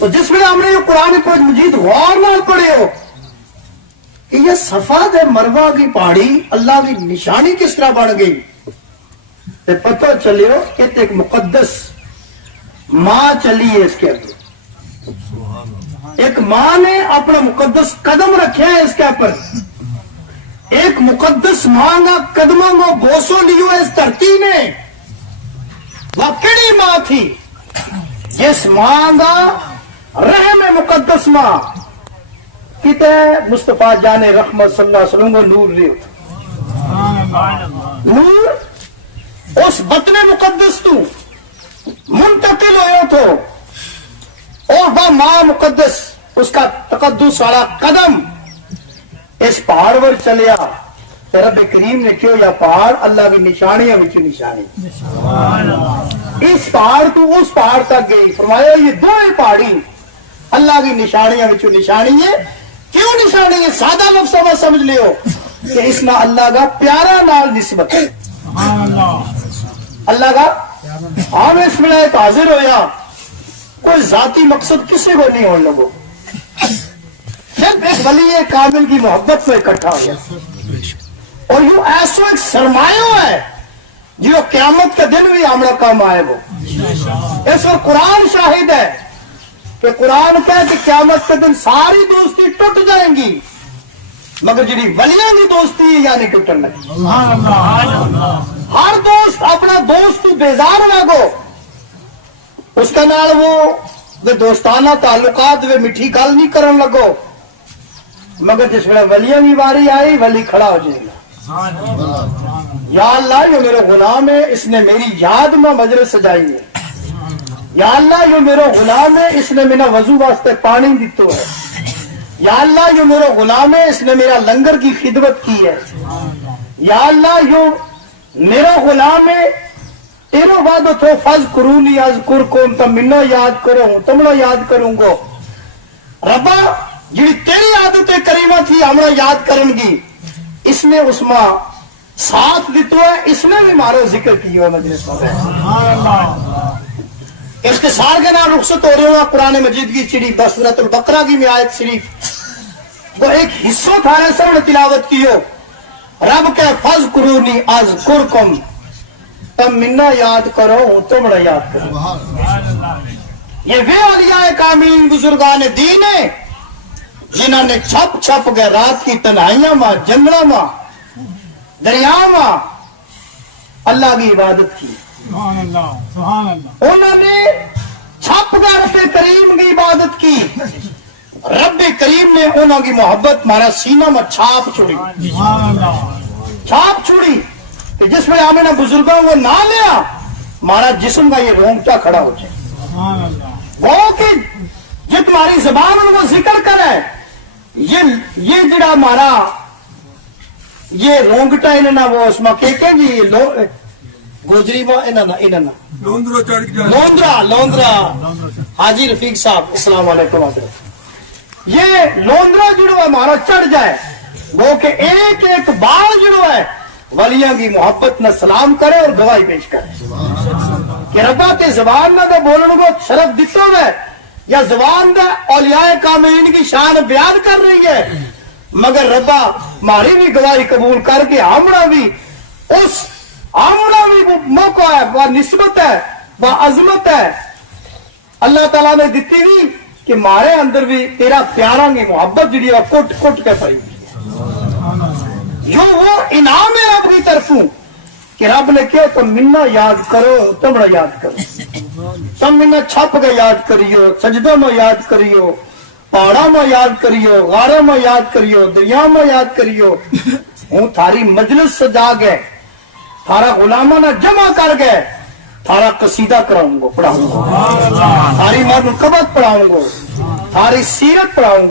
تو جس میں ہم نے یہ قرآن پاک مجید غور نال پڑھے ہو کہ یہ صفا دے مروہ کی پہاڑی اللہ کی نشانی کس طرح بن گئی، تے پتہ چلے ہو کہ ایک مقدس ماں چلی ہے اس کے اندر، ایک ماں نے اپنا مقدس قدم رکھے ہیں اس کے اوپر، ایک مقدس ماں کا قدموں کو بوسو لیو اس دھرتی میں، وہ کیڑی ماں تھی؟ جس ماں کا رحم مقدس ماں کتے مصطفیٰ جان رحمت صلی اللہ علیہ وسلم کو نور رہی نور اس بطن مقدس تو منتقل ہوئے تو اور وہ ماں مقدس اس کا تقدس والا قدم اس پہاڑ پر چلیا، رب کریم نے کیوں یا پہاڑ اللہ کی نشانیاں وچ نشانی، اس پہاڑ تو اس پہاڑ تک گئی، فرمایا یہ دو پہاڑی اللہ کی نشانیاں وچ نشانی ہے۔ کیوں نشانی ہے؟ سادہ لفظ میں سمجھ لیو کہ اس میں اللہ کا پیارا نال نسبت ہے، اللہ کا ہم اس میں ایک حاضر ہویا، کوئی ذاتی مقصد کسی کو نہیں ہونے لگو، صرف ایک ولی کامل کی محبت میں اکٹھا ہو گیا، اور یوں ایسو ایک سرمایہ ہے جو قیامت کے دن بھی ہمارا کام آئے وہ، اس پر قرآن شاہد ہے کہ قرآن کہے کہ قیامت کے دن ساری دوستی ٹوٹ جائیں گی مگر جڑی ولیاں کی دوستی ہے یا نہیں ٹوٹن لگی، ہر دوست اپنا دوست بیزار لگو اس کا نال وہ دوستانہ تعلقات وہ میٹھی گل نہیں کرن لگو، مگر جس ویلے ولیاں کی واری آئی ولی کھڑا ہو جائے گا، یا اللہ یہ میرا غلام ہے، اس نے میری یاد میں مجلس سجائی ہے، یا اللہ یہ میرا غلام ہے، اس نے میرا وضو واسطے پانی دیتو ہے، یا اللہ یہ میرا غلام ہے، اس نے میرا لنگر کی خدمت کی ہے، یا اللہ یہ میرا غلام ہے، تیرو بعد تو فض کرونی اذکرکم، تم منو یاد کرو تمنا یاد کروں گو، ربا جی تیری عادت کریمہ تھی ہمنا یاد کرن گی، اس نے اس ماں ساتھ دیتو ہے، اس نے بھی مارو ذکر کیا مجلس میں، اختصار کے نام رخصت ہو رہے ہوا قرآن مجید کی چڑی بس سورۃ البقرہ کی میں آیت شریف وہ ایک حصہ تھا سب نے تلاوت کیو، رب کے فض کرونی اذکرکم، تم منا یاد کرو تمنا یاد کرو، یہ وہ اولیاء کاملین بزرگان دین ہیں جنہوں نے چھپ چھپ گئے رات کی تنہائیاں ماں جنگلوں ماں دریاؤں ماں اللہ کی عبادت کی، انہوں نے چھپ کر رب کریم کی عبادت کی، رب کریم نے انہوں کی محبت مارا سینہ میں چھاپ چھوڑی، چھاپ چھوڑی کہ جس میں ہمیں نہ بزرگوں کو نہ لیا مارا جسم کا یہ رونگٹا کھڑا ہو جائے، وہ کہ جو تمہاری زبان ان کو ذکر کرے یہ جڑا مارا یہ رونگٹا انہاں وہ اس میں کہ جی گوجری لوندرا حاجی رفیق صاحب السلام علیکم حضرت، یہ لوندرا جڑو ہے ہمارا چڑھ جائے وہ کہ ایک ایک بال جڑو ہے ولیاں کی محبت نہ سلام کرے اور گواہی پیش کرے کہ ربا تے زبان نہ بولن کو شرف دیتو ہے یا زبان دا اولیاء کاملین کی شان بیان کر رہی ہے مگر ربا ہماری بھی گواہی قبول کر کے ہمنا بھی اس ہمنا بھی وہ موقع ہے، وہ نسبت ہے، وہ عظمت ہے اللہ تعالیٰ نے دیتی بھی کہ ہمارے اندر بھی تیرا پیارا کی محبت جڑی ہے کٹ کٹ کے پڑی جو وہ انعام ہے رب کی طرفوں کہ رب نے کیا تم منا یاد کرو تمنا یاد کرو، تم منا چھپ کے یاد کریو، سجدوں میں یاد کریو، پہاڑوں میں یاد کریو، غاروں میں یاد کریو، دریاؤں میں یاد کریو، ہوں تھاری مجلس سجا گئے، تھارا غلامانہ جمع کر گئے، تھارا قصیدہ کراؤں گو پڑھاؤں گو، تھاری مرمقبت پڑھاؤں گو، تھاری سیرت پڑھاؤں گو۔